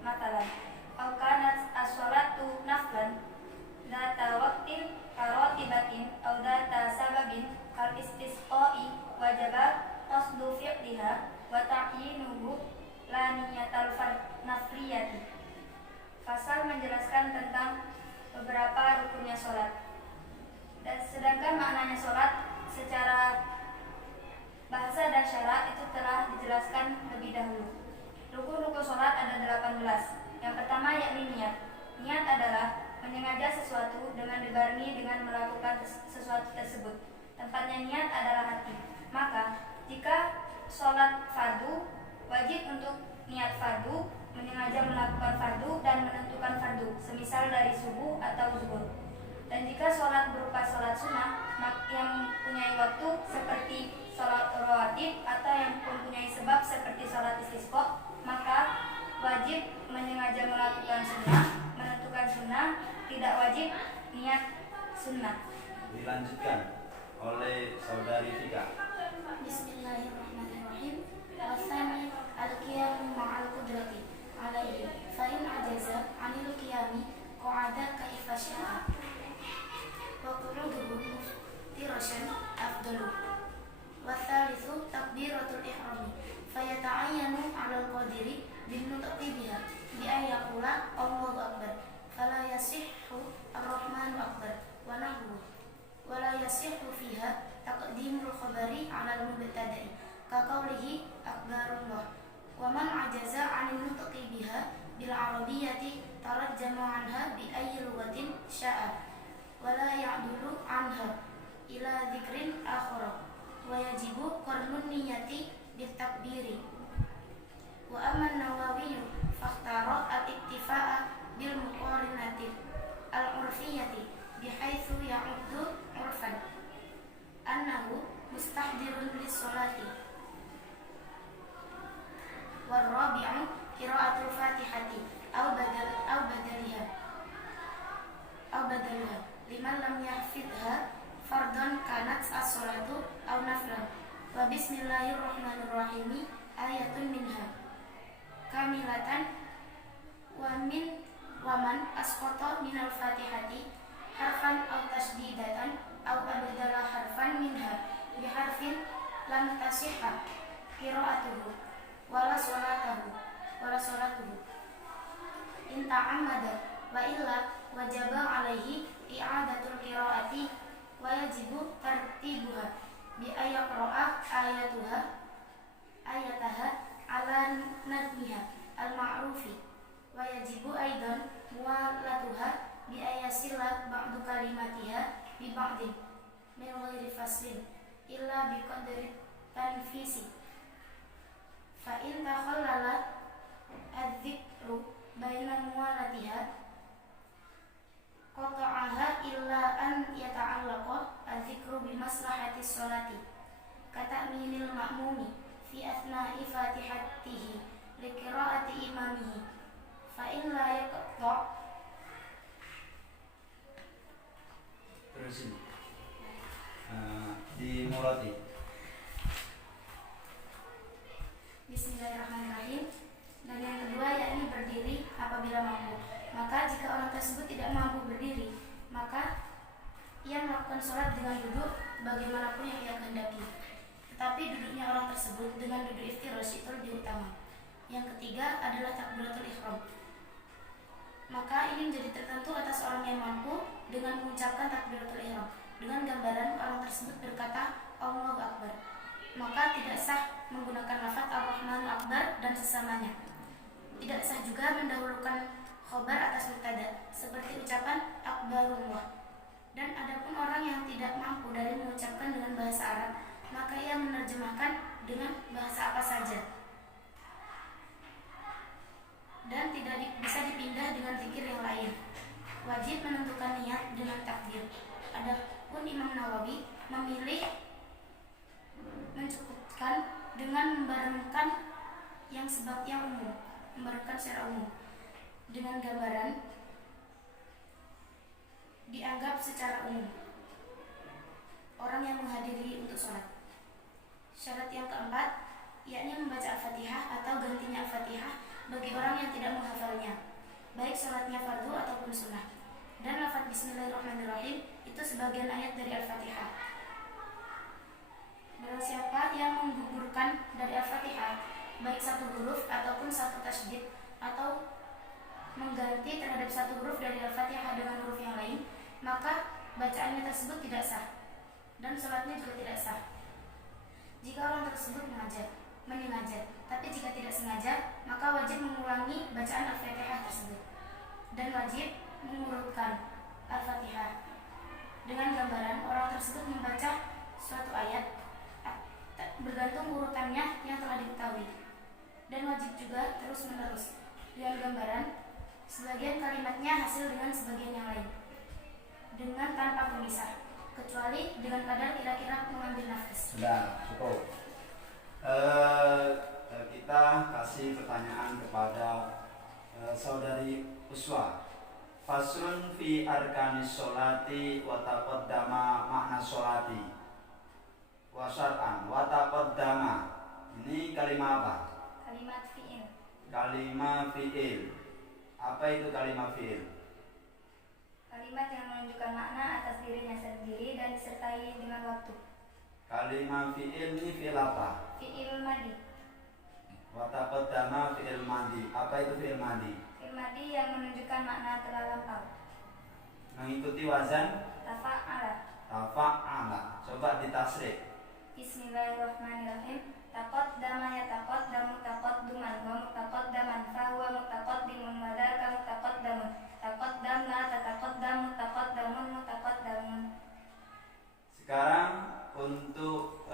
matalan au kanat as-sholatu naflan data waqtin karotibatin au data sababin kal istisqa'i wajaba qasdu fi'liha wa ta'yinuhu la niyatal nafliyati. Pasal menjelaskan tentang beberapa rukunnya sholat. Dan sedangkan maknanya sholat secara bahasa dan syarak itu telah dijelaskan lebih dahulu. Rukun-rukun sholat ada 18. Yang pertama yakni niat. Niat adalah menyengaja sesuatu dengan dibarengi dengan melakukan sesuatu tersebut. Tempatnya niat adalah hati. Maka jika sholat fardu, wajib untuk niat fardu, menyengaja melakukan fardu dan menentukan fardu, semisal dari subuh atau zuhur. Dan jika sholat berupa sholat sunnah yang mempunyai waktu seperti sholat rawatib atau yang mempunyai sebab seperti sholat istisqa, maka wajib menyengaja melakukan sunnah, menentukan sunnah, tidak wajib niat sunnah. Dilanjutkan oleh saudari Fika. Bismillahirrahmanirrahim. Wasani al-qiyamu ma'al qudrati alaihi fa in ajaza 'anil qiyami qa'ada kaifa sya'a wa quduhu muftirashan afdalu. Wa thalithu takbiratul ihrami fa yata'ayyanu 'alal qadiri bin nutqi biha bi ayyaqula Allahu akbar fala yasihhu ar-rahmanu akbar wa nahwu wa la yasihhu fiha taqdimul khabari 'alal mubtada'i ka qawlihi akbarullah. Wa man ajaza 'anil nutqi biha bil arabiyyati tarajjama 'anha bi ayyi lughatin sya'a wa la ya'dulu 'anha ila dzikrin akhara wa yajibu qarnun niyyati bit takbiri. Wa amma an-Nawawi fakhtara al-iktifa'a bil muqarinati al-urfiyyati bihaitsu ya'uddu 'urfan annahu mustahdirun lis-sholati. War-rabi'u qira'atul Fatihati aw badaliha liman lam yahfidha fardhan kanat as-sholatu aw naflan. Wa bismillahirrahmanirrahim ayatun minha kamilatan wa man asqata minal Fatihati harfan aw tasdidatan aw abdala harfan minha biharfin lam tasihha qira'atuhu wala sholatuhu in ta'ammada wa illa wajaba alaihi i'adatul qira'ati wa yajibu tartibuha bi ayaqra'a ayataha ala nadmiha al-ma'rufi wa yajibu aidan muwalatuha bi ayasila ba'du kalimatiha bi ba'din min ghairi faslin illa bi qadri tanfisi. Fa in takhallala adz-dzikru baina muwalatiha qata'aha illa an yata'allaqa adz-dzikru bi maslahatis sholati kata'minil ma'mumi fi athna'i fatihatihi li qira'ati imamihi fa in la yaqta' Terusin di Murati. Bismillahirrahmanirrahim. Dan yang kedua yakni berdiri apabila mampu. Maka jika orang tersebut tidak mampu berdiri, maka ia melakukan sholat dengan duduk bagaimanapun yang ia kehendaki. Tetapi duduknya orang tersebut dengan duduk iftirash itu lebih utama. Yang ketiga adalah takbiratul ihram. Maka ini menjadi tertentu atas orang yang mampu dengan mengucapkan takbiratul ihram dengan gambaran orang tersebut berkata Allahu akbar. Maka tidak sah menggunakan lafaz Ar-Rahman Akbar dan sesamanya. Tidak sah juga mendahulukan khobar atas mubtada seperti ucapan Akbarullah. Dan adapun orang yang tidak mampu dari mengucapkan dengan bahasa Arab, maka ia menerjemahkan dengan bahasa apa saja dan tidak bisa dipindah dengan zikir yang lain. Wajib menentukan niat dengan takbir. Adapun Imam Nawawi memilih mencukupkan dengan membarengkan yang sebabnya umum, membarengkan secara umum dengan gambaran dianggap secara umum orang yang menghadiri untuk sholat. Syarat yang keempat yakni membaca Al-Fatihah atau gantinya Al-Fatihah bagi orang yang tidak menghafal baik sholatnya fardu ataupun sunnah. Dan lafaz Bismillahirrahmanirrahim itu sebagian ayat dari Al-Fatihah. Barang siapa yang menggugurkan dari Al-Fatihah baik satu huruf ataupun satu tasydid atau mengganti terhadap satu huruf dari Al-Fatihah dengan huruf yang lain, maka bacaannya tersebut tidak sah dan sholatnya juga tidak sah. Jika orang tersebut menyengaja, tapi jika tidak sengaja, maka wajib mengulangi bacaan Al-Fatihah tersebut dan wajib mengurutkan Al-Fatihah dengan gambaran orang tersebut membaca suatu ayat bergantung urutannya yang telah diketahui, dan wajib juga terus-menerus dengan gambaran sebagian kalimatnya hasil dengan sebagian yang lain dengan tanpa pemisah, kecuali dengan kadar kira-kira mengambil nafas. Sudah cukup. Kita kasih pertanyaan kepada saudari Uswa. Faslun fi arkanis sholati wa taqaddama makna sholati wa syar'an wa taqaddama. Ini kalimat apa? Kalimat fi'il. Kalimat fi'il. Apa itu kalimat fi'il? Kalimat yang menunjukkan makna atas dirinya sendiri dan disertai dengan waktu. Kalimat fi'il ini fi'il apa? Fi'il madi. Wa taqaddama fi'il madi. Apa itu fi'il madi? Fi'il madi yang menunjukkan makna telah lampau. Mengikuti wazan Tafa'ala. tafa'ala. Coba ditasrif. Bismillahirrahmanirrahim. Taqaddama yataqaddamu taqadduman wa mutaqaddaman fa huwa mutaqaddimun wa dzaka mutaqaddamun. Taqaddama tataqaddamu taqaddamun mutaqaddamun. Sekarang untuk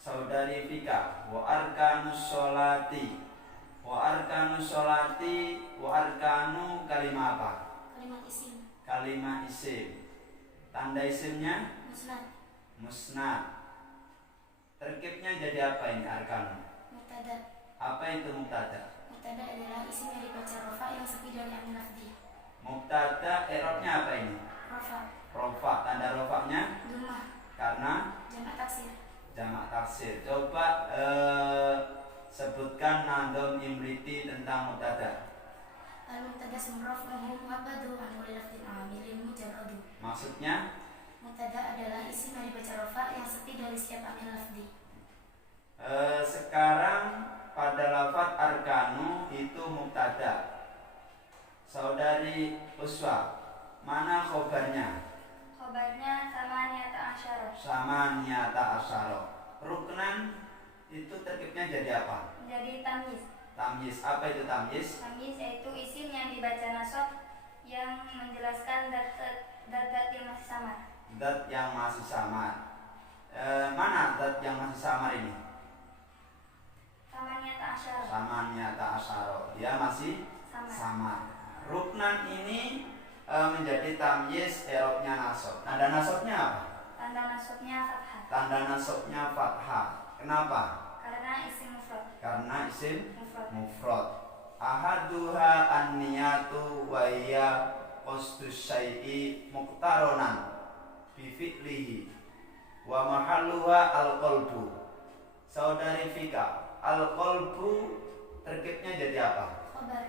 saudari Fika, wa arkanus sholati. Wa arkanus sholati, wa arkanu kalimat apa? Kalimat isim Kalimat isim. Tanda isimnya musnad, musnad. Terkibnya jadi apa ini arkanu? mubtada. Apa itu mubtada? Mubtada adalah isim yang dibaca rofa yang sepi dari amil lafzi. Mubtada i'rabnya apa ini? Rofa, Rofa. Tanda rofanya dumah, karena jamak taksir. jamak taksir. Coba sebutkan nadom imriti tentang mubtada. Al-mubtada sumraf muhum mabadu anwali lafzin amilin mujarradu. Maksudnya Mubtada adalah isim yang dibaca rofa yang sepi dari setiap amil lafzi. sekarang pada lafaz arkanu itu mubtada. Saudari Uswa, mana khobarnya? Khobarnya samaniyata asyara. Samaniyata asyara. Ruknan itu terkibnya jadi apa? Jadi tamyiz. Tamyiz. Apa itu tamyiz? Tamyiz yaitu isim yang dibaca nasab yang menjelaskan dat yang masih samar. Dat yang masih samar. Mana dat yang masih samar ini? Samaniyata asyara. Samaniyata asyara. Dia masih Samar. samar. Ruknan ini menjadi tamyiz i'rabnya nasab. Tanda nasabnya apa? Tanda nasabnya fathah. Tanda nasabnya fathah. Kenapa? Karena isim mufrad. Karena isim Mufrad. mufrad. Ahaduha an-niyatu wa hiya qasdus syai'i muqtaronan bi fi'lihi wa mahalluha al-qalbu. Saudari Fika, al-qalbu terkibnya jadi apa? Khobar,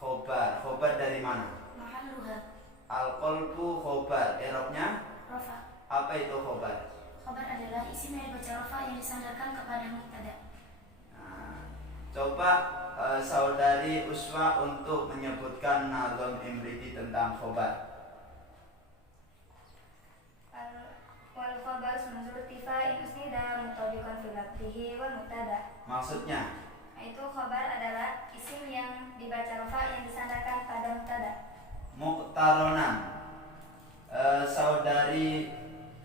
Khobar. Khobar dari mana? mahalluha, Al-qalbu khobar. I'rabnya rofa. apa itu khobar? Khobar adalah isim yang dibaca rofa yang disandarkan kepada mubtada. Nah, coba saudari Uswa untuk menyebutkan nazam imriti tentang khobar. Wal khabar sunzur tifa'in usnida mutabiqan fil lafzihi wal mubtada. Maksudnya Itu khabar adalah isim yang dibaca rofa yang disandarkan pada mubtada. muqtaronan. Saudari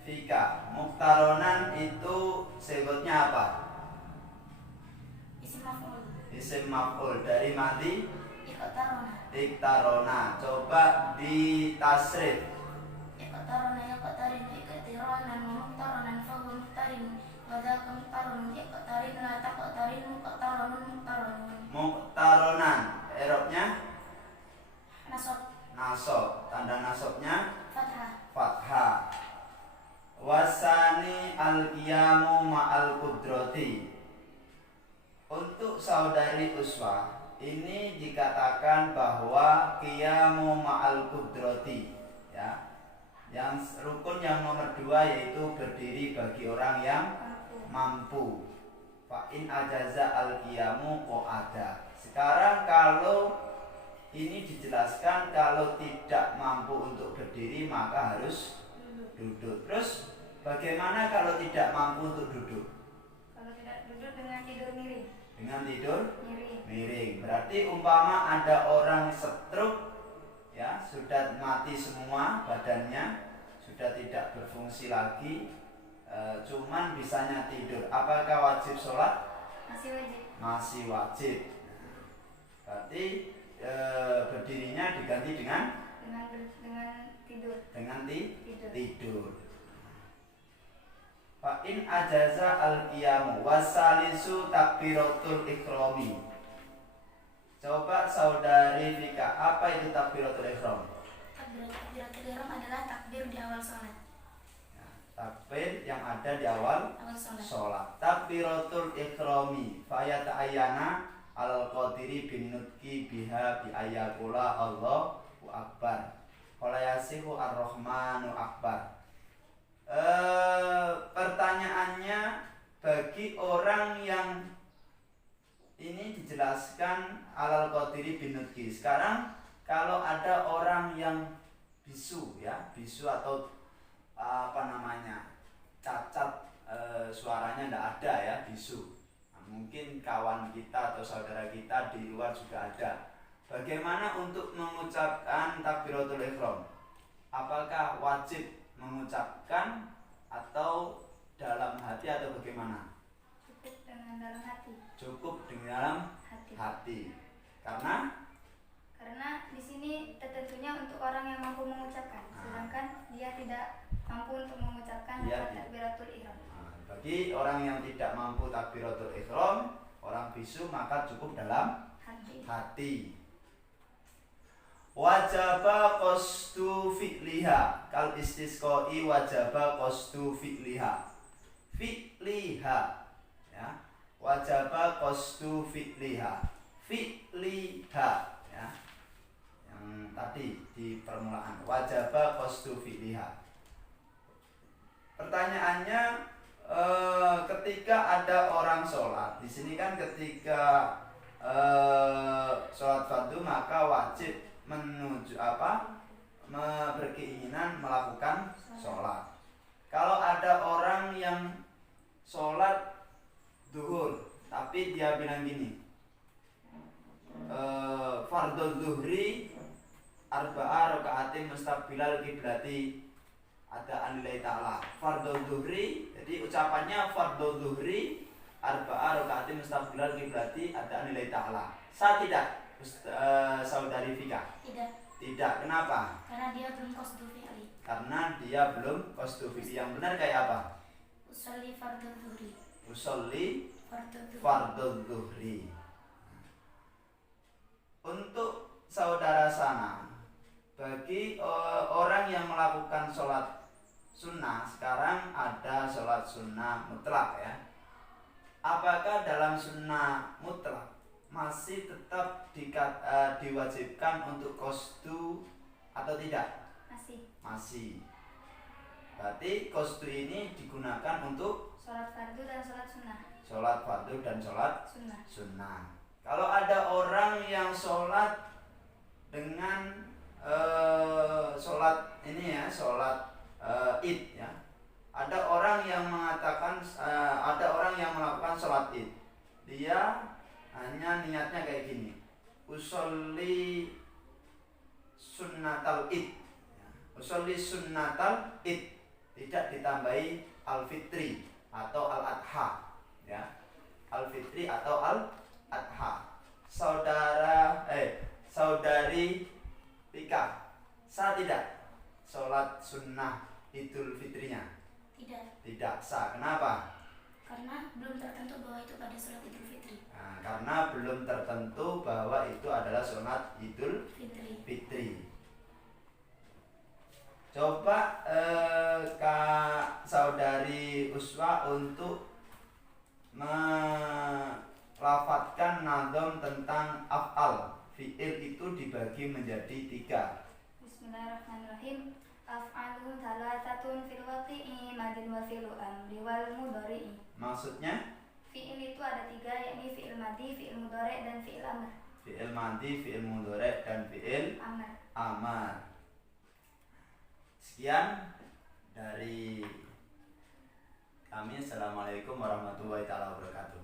Fika, muqtaronan itu sebutnya apa? Isim maf'ul, Isim maf'ul dari madi iqtarona. iktarona. Coba ditasrif. Iqtarona yaqtarinu iqtiranan wa muqtaranan fa huwa muqtarin wa dzaka muqtaranun iqtarin la taqtarin muqtaranun muqtaranun. Muqtaronan. I'rabnya Nasab, nasab. Tanda nasabnya fathah. fathah. Wasani al-qiyamu ma'al qudrati. Untuk saudari Uswa, ini ini dikatakan bahwa qiyamu ma'al qudrati, ya. Yang rukun yang nomor 2 yaitu berdiri bagi orang yang mampu. Fa in ajaza al qiyamu qa'ada. Sekarang kalau ini dijelaskan kalau tidak mampu untuk berdiri maka harus duduk. Terus bagaimana kalau tidak mampu untuk duduk? Kalau tidak duduk dengan tidur miring. Dengan tidur Miring. miring. Berarti umpama ada orang stroke, ya, sudah mati semua badannya, sudah tidak berfungsi lagi, cuman bisanya tidur. Apakah wajib sholat? Masih wajib. Masih wajib. Berarti berdirinya diganti dengan tidur. dengan Tidur. tidur. Fa in ajaza al qiyamu wasalisu takbiratul ikrami. Coba saudari Vika, apa itu takbiratul ikram? Takbiratul ihram adalah takbir di awal sholat. Takbir yang ada di awal sholat. Takbiratul ikrami fayata'ayyana al qadiri bin nutqi biha bi ayaqula Allahu akbar. Qala yasihu ar-rahmanu akbar. Pertanyaannya, bagi orang yang ini dijelaskan alal qadiri bin nutqi. Sekarang kalau ada orang yang bisu, ya, bisu atau cacat, suaranya tidak ada, ya, bisu. Nah, mungkin kawan kita atau saudara kita di luar juga ada. Bagaimana untuk mengucapkan takbiratul ihram? Apakah wajib mengucapkan atau dalam hati atau bagaimana? Cukup dengan dalam hati. Cukup dengan hati. Karena di sini tentunya untuk orang yang mampu mengucapkan, sedangkan dia tidak mampu untuk mengucapkan takbiratul ihram. Bagi orang yang tidak mampu takbiratul ihram, orang bisu, maka cukup dalam hati. Wajaba qasdu fi'liha kal istisqai wajaba qasdu fi'liha. Fi'liha, ya. Wajaba qasdu fi'liha. Fi'liha, ya. Yang tadi di permulaan wajaba qasdu fi'liha. Pertanyaannya, ketika ada orang sholat, di sini kan ketika sholat fardu maka wajib berkeinginan melakukan sholat. Kalau ada orang yang sholat duhur tapi dia bilang gini, fardhu zuhri arba'a raka'atin mustaqbilal qiblati ada anilai ta'ala. Fardhu zuhri, jadi ucapannya fardhu zuhri arba'a raka'atin mustaqbilal qiblati ada anilai ta'ala. Sah tidak? Saudari Vika? Tidak. Kenapa? Karena dia belum qasdu fi'li. Karena dia belum qasdu fi'li. Yang benar kayak apa? Usolli fardhu dhuhri. Usolli fardhu dhuhri. Untuk saudara sana, bagi orang yang melakukan sholat sunnah, sekarang ada sholat sunnah mutlak, ya. Apakah dalam sunnah mutlak masih tetap diwajibkan untuk qasdu atau tidak? Masih. Berarti qasdu ini digunakan untuk sholat fardu dan sholat sunnah. Sholat fardu dan sholat sunnah. Kalau ada orang yang sholat dengan sholat ini, ya, sholat id, ya. Ada orang yang mengatakan, ada orang yang melakukan sholat id. Dia hanya niatnya kayak gini, usolli sunnatal id, ya. Usolli sunnatal id, tidak ditambahi al-fitri atau al-adha, ya. Al-fitri atau al-adha. Saudari Pika, sah tidak sholat sunnah idul fitrinya? Tidak sah. Kenapa? Karena belum tertentu bahwa itu pada sholat idul fitri. Nah, karena belum tertentu bahwa itu adalah sholat idul fitri. Coba Kak Saudari Uswa untuk melafatkan nadom tentang af'al. fi'il itu dibagi menjadi 3. Bismillahirrahmanirrahim. Af'alun thalathatun fil waqi'i madin wa fil amri wal mudhari'i. Maksudnya Fi'il itu ada 3, yakni fi'il madi, fi'il mudhari' dan fi'il amr. fi'il madi, fi'il mudhari' dan fi'il amar. Sekian dari kami. Assalamualaikum warahmatullahi wabarakatuh.